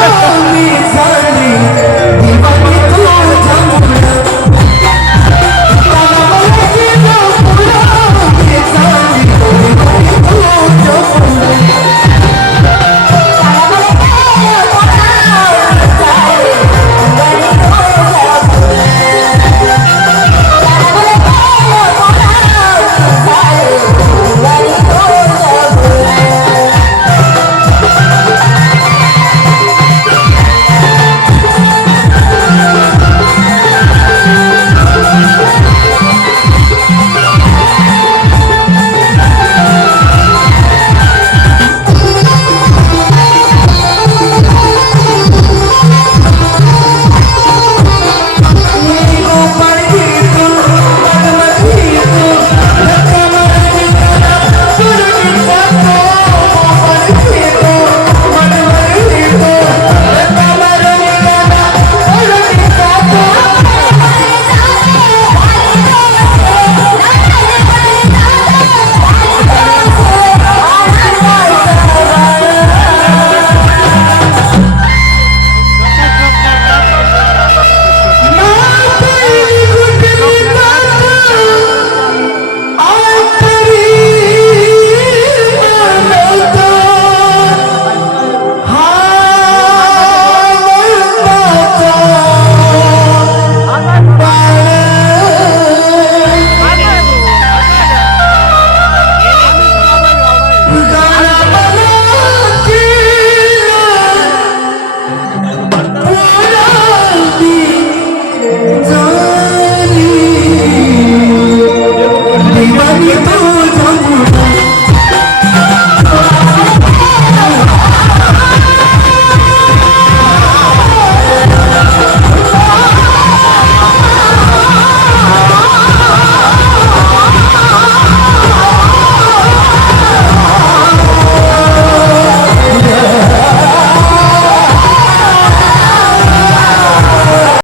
Oh, me, Johnny.